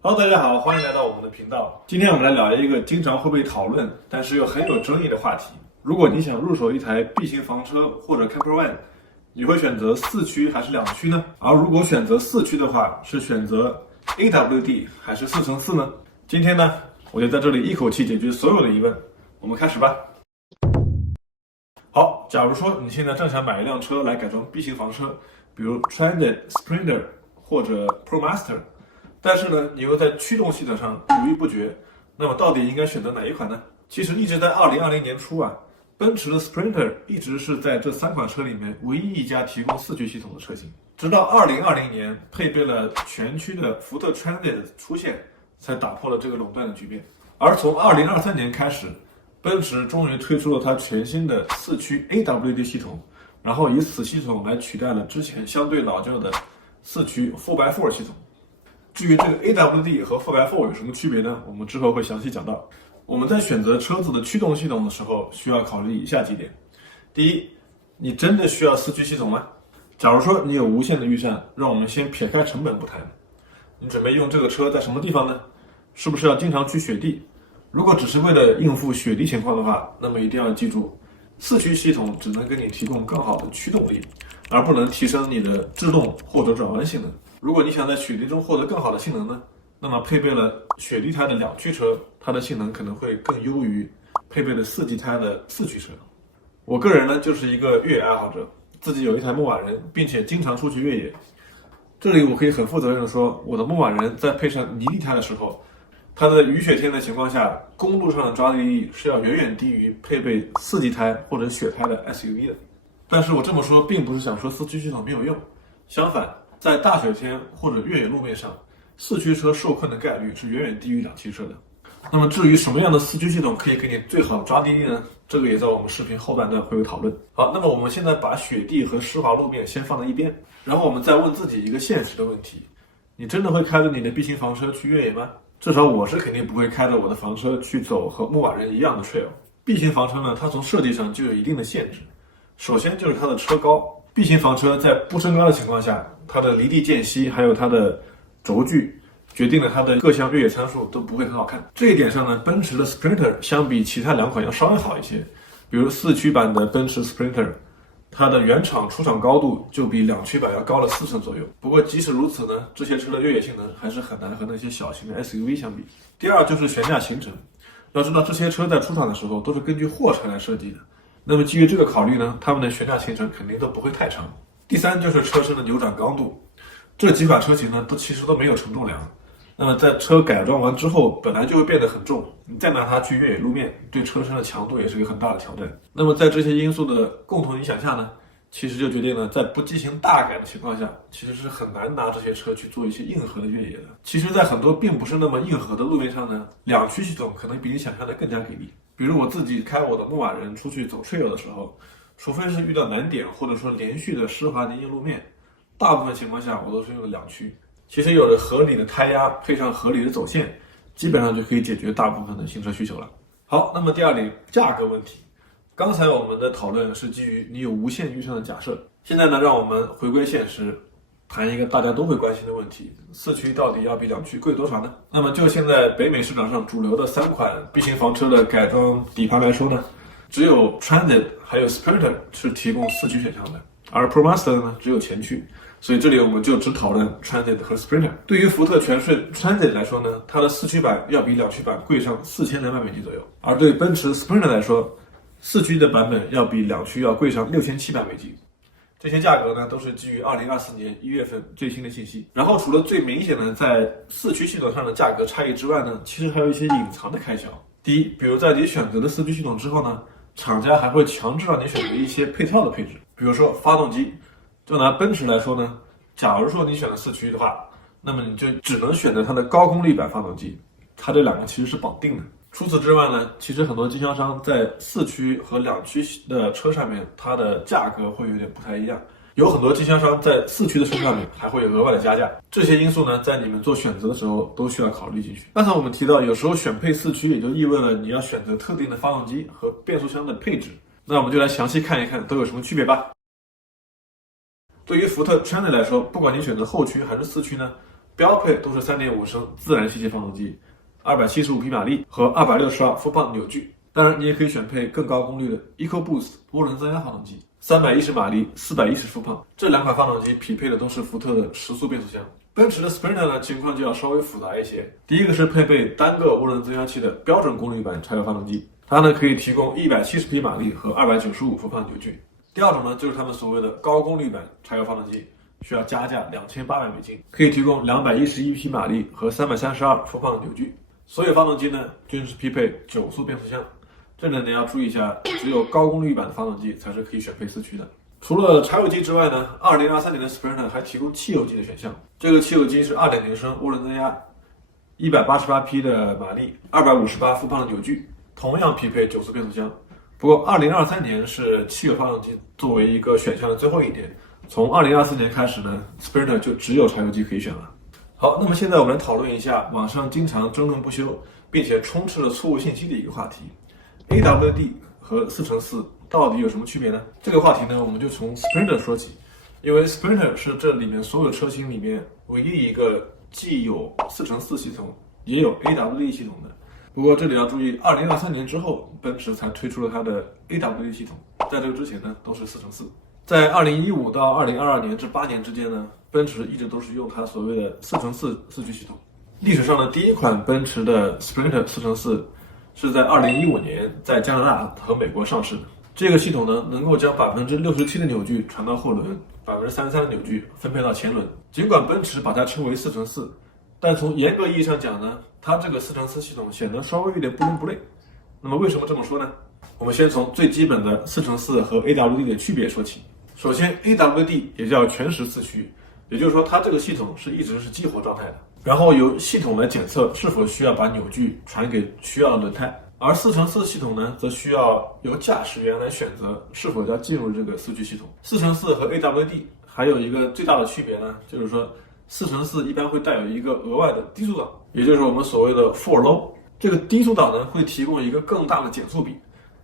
Hello，大家好，欢迎来到我们的频道。今天我们来聊一个经常会被讨论，但是又很有争议的话题。如果你想入手一台 B 型房车或者 Camper Van，你会选择四驱还是两驱呢？而如果选择四驱的话，是选择 AWD 还是4x4呢？今天呢，我就在这里一口气解决所有的疑问。我们开始吧。好，假如说你现在正想买一辆车来改装 B 型房车，比如 Transit、Sprinter 或者 ProMaster，但是呢，你又在驱动系统上犹豫不决，那么到底应该选择哪一款呢？其实一直在2020年初啊，奔驰的 Sprinter 一直是在这3款车里面唯一一家提供四驱系统的车型，直到2020年配备了全驱的福特 Transit 出现，才打破了这个垄断的局面。而从2023年开始，奔驰终于推出了它全新的四驱 AWD 系统，然后以此系统来取代了之前相对老旧的四驱 4x4 系统。至于这个 AWD 和 4x4 有什么区别呢？我们之后会详细讲到。我们在选择车子的驱动系统的时候，需要考虑以下几点。第一，你真的需要四驱系统吗？假如说你有无限的预算，让我们先撇开成本不谈，你准备用这个车在什么地方呢？是不是要经常去雪地？如果只是为了应付雪地情况的话，那么一定要记住，四驱系统只能给你提供更好的驱动力，而不能提升你的制动或者转弯性能。如果你想在雪地中获得更好的性能呢，那么配备了雪地胎的两驱车，它的性能可能会更优于配备了4季胎的四驱车。我个人呢就是一个越野爱好者，自己有一台牧马人，并且经常出去越野。这里我可以很负责任的说，我的牧马人在配上泥地胎的时候，它在雨雪天的情况下，公路上的抓地力是要远远低于配备4季胎或者雪胎的 SUV 的。但是我这么说并不是想说四驱系统没有用，相反，在大雪天或者越野路面上，四驱车受困的概率是远远低于两驱车的。那么至于什么样的四驱系统可以给你最好的抓地力呢？这个也在我们视频后半段会有讨论。好，那么我们现在把雪地和湿滑路面先放在一边，然后我们再问自己一个现实的问题：你真的会开着你的 B 型房车去越野吗？至少我是肯定不会开着我的房车去走和牧马人一样的 trail。B 型房车呢，它从设计上就有一定的限制。首先就是它的车高 ，B 型房车在不升高的情况下，它的离地间隙还有它的轴距，决定了它的各项越野参数都不会很好看。这一点上呢，奔驰的 Sprinter 相比其他2款要稍微好一些。比如四驱版的奔驰 Sprinter， 它的原厂出厂高度就比两驱版要高了4成左右。不过即使如此呢，这些车的越野性能还是很难和那些小型的 SUV 相比。第二就是悬架行程，要知道这些车在出厂的时候都是根据货车来设计的，那么基于这个考虑呢，它们的悬架行程肯定都不会太长。第三就是车身的扭转刚度，这几款车型呢其实都没有承重梁，那么在车改装完之后本来就会变得很重，你再拿它去越野路面，对车身的强度也是一个很大的挑战。那么在这些因素的共同影响下呢，其实就决定了在不进行大改的情况下，其实是很难拿这些车去做一些硬核的越野的。其实在很多并不是那么硬核的路面上呢，两驱系统可能比你想象的更加给力。比如我自己开我的牧马人出去走 trail 的时候，除非是遇到难点或者说连续的湿滑泥泞路面，大部分情况下我都是用的两驱。其实有了合理的胎压配上合理的走线，基本上就可以解决大部分的行车需求了。好，那么第二点，价格问题。刚才我们的讨论是基于你有无限预算的假设，现在呢，让我们回归现实，谈一个大家都会关心的问题：四驱到底要比两驱贵多少呢？那么就现在北美市场上主流的3款 B 型房车的改装底盘来说呢，只有 Transit 还有 Sprinter 是提供四驱选项的，而 ProMaster 呢只有前驱。所以这里我们就只讨论 Transit 和 Sprinter。对于福特全税 Transit 来说呢，它的四驱版要比两驱版贵上$4200左右，而对奔驰 Sprinter 来说，四驱的版本要比两驱要贵上$6700。这些价格呢，都是基于2024年1月份最新的信息。然后除了最明显的在四驱系统上的价格差异之外呢，其实还有一些隐藏的开销。第一，比如在你选择了四驱系统之后呢，厂家还会强制让你选择一些配套的配置，比如说发动机。就拿奔驰来说呢，假如说你选了四驱的话，那么你就只能选择它的高功率版发动机，它这2个其实是绑定的。除此之外呢，其实很多经销商在四驱和两驱的车上面，它的价格会有点不太一样。有很多经销商在四驱的车上面还会有额外的加价，这些因素呢，在你们做选择的时候都需要考虑进去。刚才我们提到，有时候选配四驱也就意味着你要选择特定的发动机和变速箱的配置，那我们就来详细看一看都有什么区别吧。对于福特 Transit 来说，不管你选择后驱还是四驱呢，标配都是 3.5 升自然吸气发动机，275匹马力和262伏特扭矩。当然，你也可以选配更高功率的 EcoBoost 涡轮增压发动机，310马力，410伏特。这两款发动机匹配的都是福特的时速变速箱。奔驰的 Sprinter 呢情况就要稍微复杂一些。第一个是配备单个涡轮增压器的标准功率版柴油发动机，它呢可以提供170匹马力和295伏特扭矩。第二种呢就是他们所谓的高功率版柴油发动机，需要加价2800美金，可以提供211匹马力和332伏特扭矩。所有发动机呢均是匹配9速变速箱。这里呢要注意一下，只有高功率版的发动机才是可以选配四驱的。除了柴油机之外呢，2023年的 Sprinter 还提供汽油机的选项。这个汽油机是 2.0 升涡轮增压，188匹的马力，258伏特扭矩，同样匹配9速变速箱。不过2023年是汽油发动机作为一个选项的最后一年，从2024年开始呢 ，Sprinter 就只有柴油机可以选了。好，那么现在我们来讨论一下网上经常争论不休，并且充斥了错误信息的一个话题。AWD 和4x4到底有什么区别呢？这个话题呢，我们就从 Sprinter 说起，因为 Sprinter 是这里面所有车型里面唯一一个既有4x4系统，也有 AWD 系统的。不过这里要注意，2023年之后，奔驰才推出了它的 AWD 系统，在这个之前呢，都是4x4。在2015到2022年这8年之间呢，奔驰一直都是用它所谓的4x4四驱系统。历史上的第一款奔驰的 Sprinter 4x4。是在2015年在加拿大和美国上市的。这个系统呢，能够将67%的扭矩传到后轮，33%的扭矩分配到前轮。尽管奔驰把它称为4x4，但从严格意义上讲呢，它这个4x4系统显得稍微有点不伦不类。那么为什么这么说呢？我们先从最基本的4x4和 AWD 的区别说起。首先 ，AWD 也叫全时四驱，也就是说它这个系统一直是激活状态的。然后由系统来检测是否需要把扭矩传给需要的轮胎，而4x4系统呢，则需要由驾驶员来选择是否要进入这个四驱系统。4x4和 AWD 还有一个最大的区别呢，就是说4x4一般会带有一个额外的低速档，也就是我们所谓的 4 Low。这个低速档呢，会提供一个更大的减速比，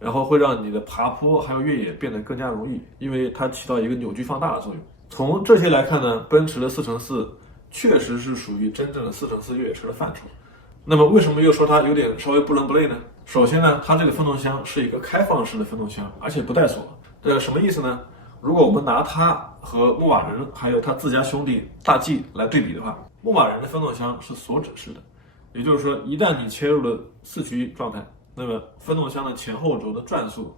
然后会让你的爬坡还有越野变得更加容易，因为它起到一个扭矩放大的作用。从这些来看呢，奔驰的4x4确实是属于真正的4x4越野车的范畴。那么为什么又说它有点稍微不伦不类呢？首先呢，它这个分动箱是一个开放式的分动箱，而且不带锁。这什么意思呢？如果我们拿它和牧马人还有它自家兄弟大 G 来对比的话，牧马人的分动箱是锁止式的，也就是说，一旦你切入了四驱状态，那么分动箱的前后轴的转速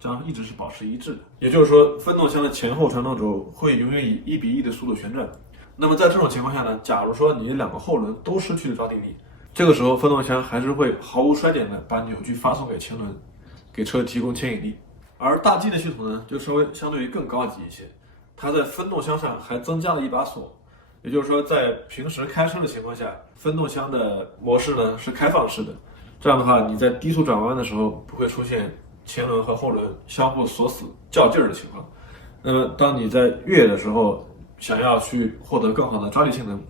将一直是保持一致的。也就是说，分动箱的前后传动轴会永远以1:1的速度旋转。那么在这种情况下呢，假如说你两个后轮都失去了抓地力，这个时候分动箱还是会毫无衰减的把扭矩发送给前轮，给车提供牵引力。而大 G 的系统呢，就稍微相对于更高级一些，它在分动箱上还增加了一把锁，也就是说在平时开车的情况下，分动箱的模式呢是开放式的，这样的话你在低速转弯的时候不会出现前轮和后轮相互锁死较劲儿的情况。那么当你在越野的时候想要去获得更好的抓地性能，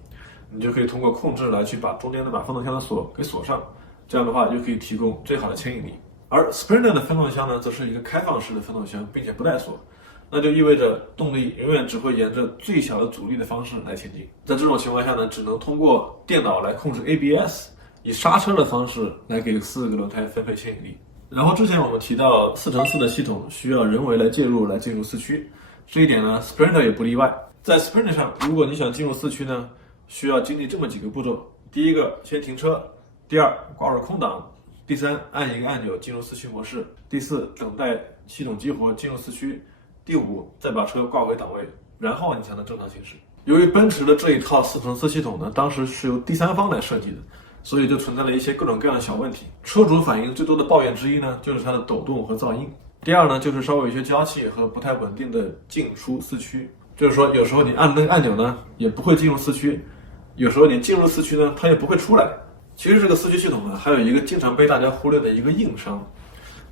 你就可以通过控制来去把中间的分动箱的锁给锁上，这样的话就可以提供最好的牵引力。而 Sprinter 的分动箱呢，则是一个开放式的分动箱，并且不带锁，那就意味着动力永远只会沿着最小的阻力的方式来前进。在这种情况下呢，只能通过电脑来控制 ABS， 以刹车的方式来给4个轮胎分配牵引力。然后之前我们提到4x4的系统需要人为来介入来进入四驱，这一点呢 Sprinter 也不例外。在 Sprinter 上，如果你想进入四驱呢，需要经历这么几个步骤：第一个，先停车；第二，挂入空档；第三，按一个按钮进入四驱模式；第四，等待系统激活进入四驱；第五，再把车挂回档位，然后你才能正常行驶。由于奔驰的这一套4x4系统呢，当时是由第三方来设计的，所以就存在了一些各种各样的小问题。车主反映最多的抱怨之一呢，就是它的抖动和噪音。第二呢，就是稍微有些娇气和不太稳定的进出四驱。就是说，有时候你按那个按钮呢，也不会进入四驱；有时候你进入四驱呢，它也不会出来。其实这个四驱系统呢，还有一个经常被大家忽略的一个硬伤，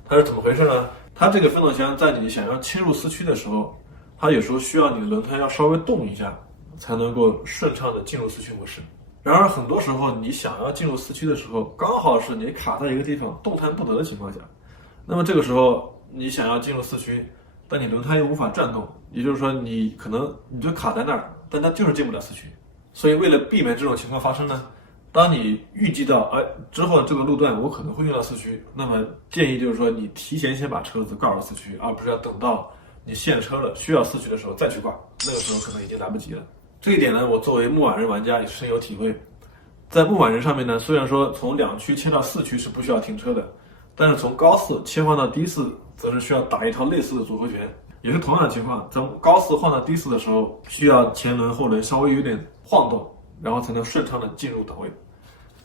它是怎么回事呢？它这个分动箱在你想要切入四驱的时候，它有时候需要你的轮胎要稍微动一下，才能够顺畅的进入四驱模式。然而很多时候，你想要进入四驱的时候，刚好是你卡在一个地方动弹不得的情况下，那么这个时候你想要进入四驱，但你轮胎又无法转动，也就是说你可能就卡在那儿，但它就是进不了四驱。所以为了避免这种情况发生呢，当你预计到之后这个路段我可能会用到四驱，那么建议就是说你提前先把车子挂入四驱，而不是要等到你现车了需要四驱的时候再去挂，那个时候可能已经来不及了。这一点呢，我作为牧马人玩家也深有体会。在牧马人上面呢，虽然说从2驱切到4驱是不需要停车的，但是从高4切换到低4，则是需要打一套类似的组合拳。也是同样的情况，从高4换到低4的时候，需要前轮后轮稍微有点晃动，然后才能顺畅的进入档位。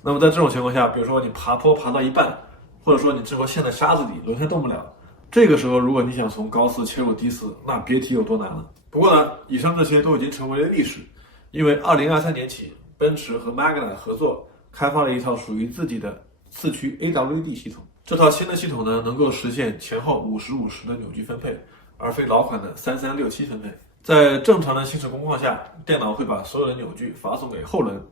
那么在这种情况下，比如说你爬坡爬到一半，或者说你这会陷在沙子里，轮胎动不了，这个时候如果你想从高4切入低4，那别提有多难了。不过呢，以上这些都已经成为了历史，因为2023年起，奔驰和 Magna 合作开发了一套属于自己的4驱 AWD 系统。这套新的系统呢，能够实现前后50-50的扭矩分配，而非老款的33-67分配。在正常的行驶工况下，电脑会把所有的扭矩发送给后轮，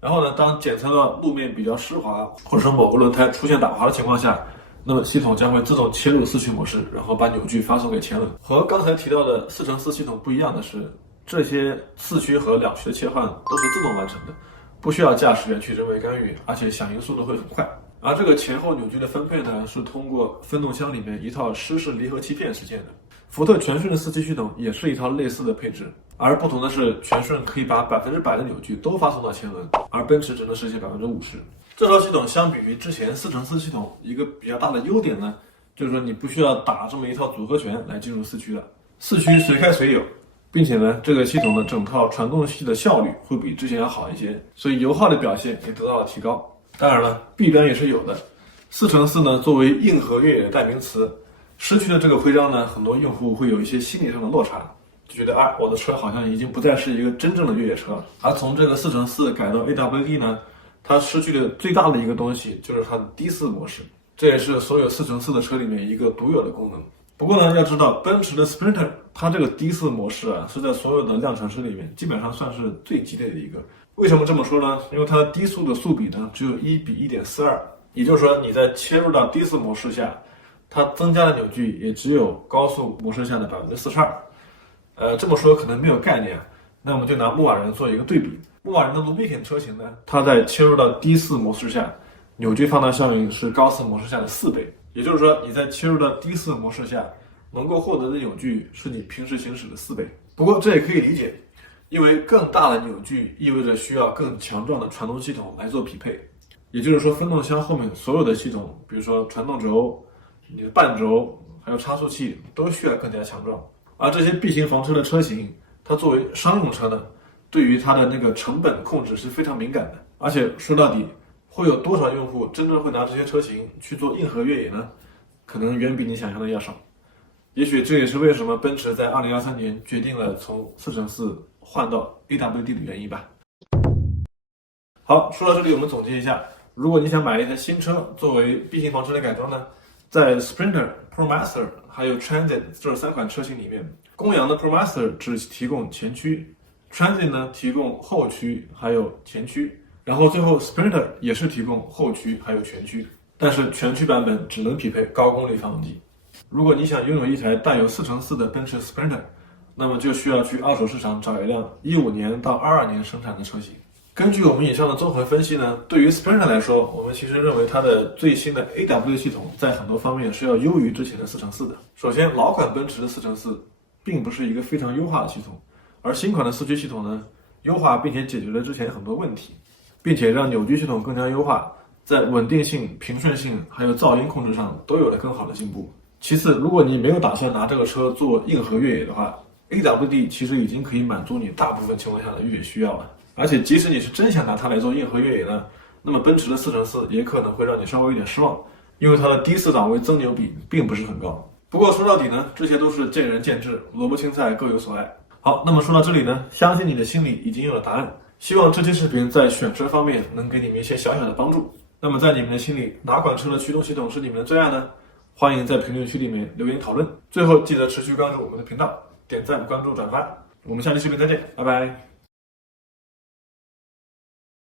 然后呢，当检测到路面比较湿滑，或者说某个轮胎出现打滑的情况下，那么系统将会自动切入4驱模式，然后把扭矩发送给前轮。和刚才提到的4x4系统不一样的是，这些4驱和2驱的切换都是自动完成的，不需要驾驶员去人为干预，而且响应速度会很快。而这个前后扭矩的分配呢，是通过分动箱里面一套湿式离合器片实现的。福特全顺的4驱系统也是一套类似的配置，而不同的是，全顺可以把100%的扭矩都发送到前轮，而奔驰只能实现50%。这套系统相比于之前4x4系统，一个比较大的优点呢，就是说你不需要打这么一套组合拳来进入4驱了，4驱随开随有，并且呢，这个系统的整套传动系的效率会比之前要好一些，所以油耗的表现也得到了提高。当然了，弊端也是有的。4x4呢，作为硬核越野的代名词，失去了这个徽章呢，很多用户会有一些心理上的落差，就觉得我的车好像已经不再是一个真正的越野车了。而从这个4x4改到 AWD 呢，它失去的最大的一个东西就是它的低4模式，这也是所有4x4的车里面一个独有的功能。不过呢，要知道奔驰的 Sprinter 它这个低4模式是在所有的量产车里面基本上算是最激烈的一个。为什么这么说呢？因为它的低速的速比呢只有1:1.42，也就是说你在切入到低4模式下，它增加的扭矩也只有高速模式下的42%。这么说可能没有概念，那我们就拿牧马人做一个对比。牧马人的 Lumican 车型呢，它在切入到低4模式下，扭矩放大效应是高4模式下的4倍。也就是说，你在切入到低4模式下，能够获得的扭矩是你平时行驶的4倍。不过这也可以理解，因为更大的扭矩意味着需要更强壮的传动系统来做匹配。也就是说，分动箱后面所有的系统，比如说传动轴、你的半轴，还有差速器，都需要更加强壮。而这些 B 型房车的车型，它作为商用车呢，对于它的那个成本控制是非常敏感的。而且说到底，会有多少用户真正会拿这些车型去做硬核越野呢？可能远比你想象的要少。也许这也是为什么奔驰在2023年决定了从4x4换到 AWD 的原因吧。好，说到这里，我们总结一下，如果你想买一台新车作为 B 型房车的改装呢，在 Sprinter、ProMaster 还有 Transit 这3款车型里面，公羊的 ProMaster 只提供前驱， Transit 呢提供后驱还有前驱，然后最后 Sprinter 也是提供后驱还有全驱，但是全驱版本只能匹配高功率发动机。如果你想拥有一台带有4x4的奔驰 Sprinter， 那么就需要去二手市场找一辆15年到22年生产的车型。根据我们以上的综合分析呢，对于 Sprinter 来说，我们其实认为它的最新的 AWD 系统在很多方面是要优于之前的4x4的。首先，老款奔驰的4x4并不是一个非常优化的系统，而新款的4驱系统呢，优化并且解决了之前很多问题，并且让扭矩系统更加优化，在稳定性、平顺性还有噪音控制上都有了更好的进步。其次，如果你没有打算拿这个车做硬核越野的话， AWD 其实已经可以满足你大部分情况下的越野需要了。而且即使你是真想拿它来做硬核越野呢，那么奔驰的4x4也可能会让你稍微有点失望，因为它的低4档位增扭比并不是很高。不过说到底呢，这些都是见仁见智，萝卜青菜各有所爱。好，那么说到这里呢，相信你的心里已经有了答案。希望这期视频在选车方面能给你们一些小小的帮助。那么在你们的心里，哪款车的驱动系统是你们的最爱呢？欢迎在评论区里面留言讨论。最后记得持续关注我们的频道，点赞、关注、转发。我们下期视频再见，拜拜。